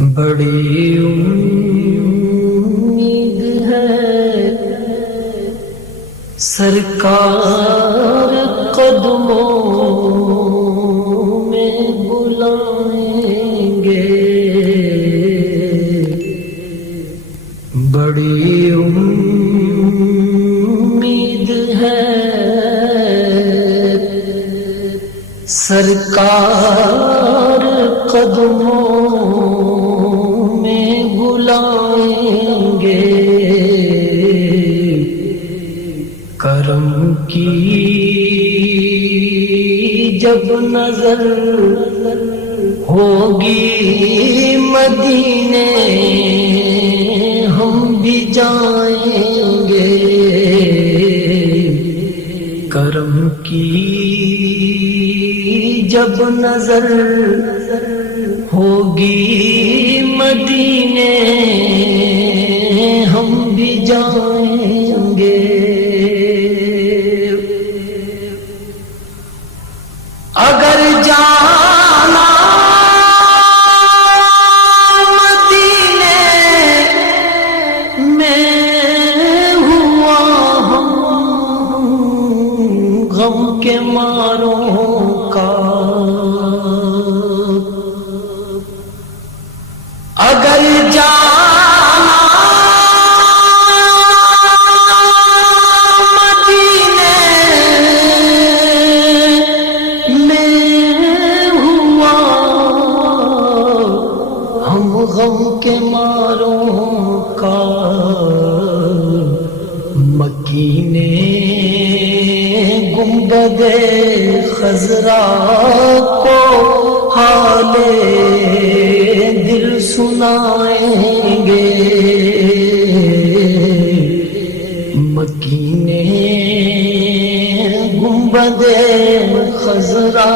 بڑی امید ہے سرکار قدموں میں بلائیں گے، بڑی امید ہے سرکار قدموں میں بلائیں گے، کرم کی جب نظر ہوگی مدینے ہم بھی جائیں گے، کرم کی جب نظر ہوگی مدینے ہم بھی جائیں گے، اگر جانا مدینے میں ہوا ہم غم کے ماروں کا، اگر جانا مدینے میں ہوا ہم غم کے ماروں کا، مکی نے گنبد خضرا کو حال دل سنائیں گے، مکی نے گنبد خضرا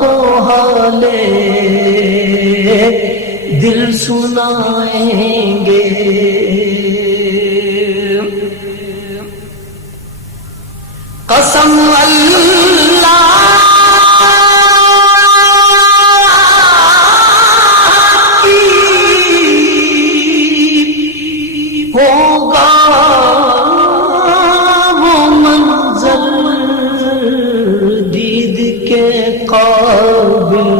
کو حال دل سنائیں گے، قسم اللہ کی ہوگا وہ منظر دید کے قابل،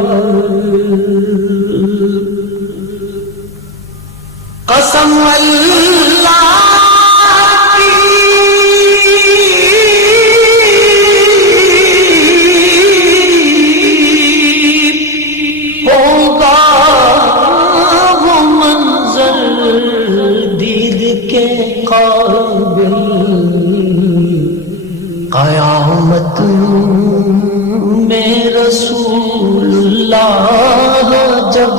قسم اللہ قابل، قیامت میں رسول اللہ جب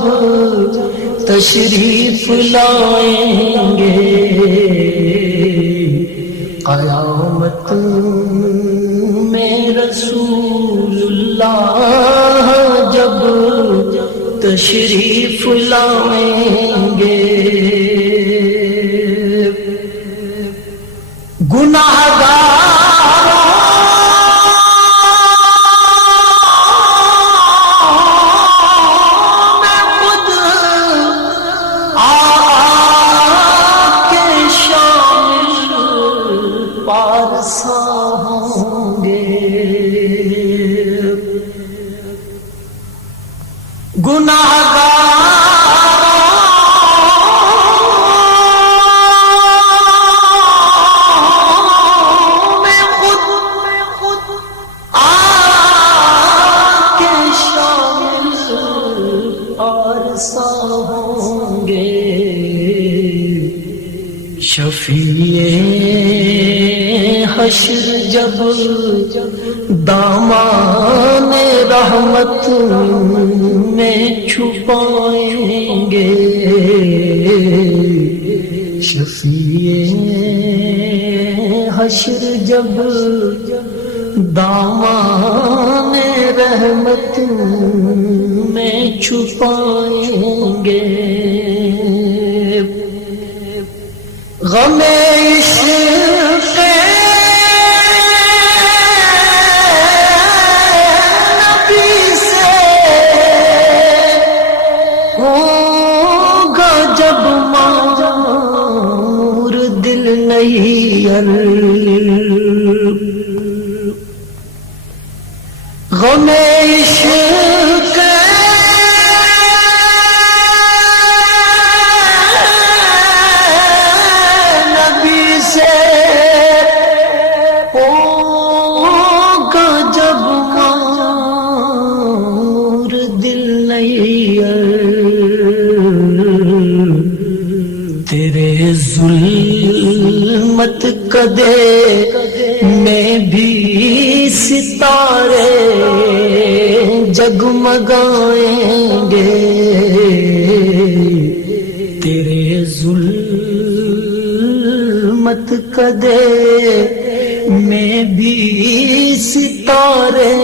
تشریف لائیں گے، قیامت میں رسول اللہ جب تشریف لائیں گے، گناہگاروں میں خود آ کے شامل پارسا ہوں گے، گناہگار ہوں گے، شفیع حشر جب دامان رحمت میں چھپائیں گے، شفیع حشر جب دامان رحمت میں چھپائیں گے، غم عشق نبی سے ہو نیر غم عشق نبی سے ہوگا جب مور دل نیر تیرے ظلمت کدے میں بھی ستارے جگمگائیں گے تیرے ظلمت کدے میں بھی ستارے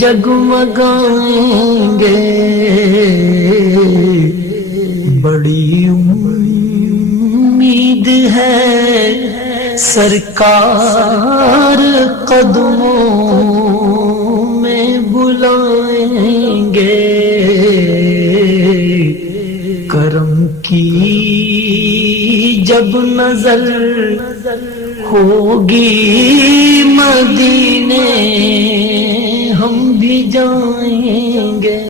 جگمگائیں گے بڑی امید ہے سرکار قدموں میں بلائیں گے کرم کی جب نظر ہوگی مدینے ہم بھی جائیں گے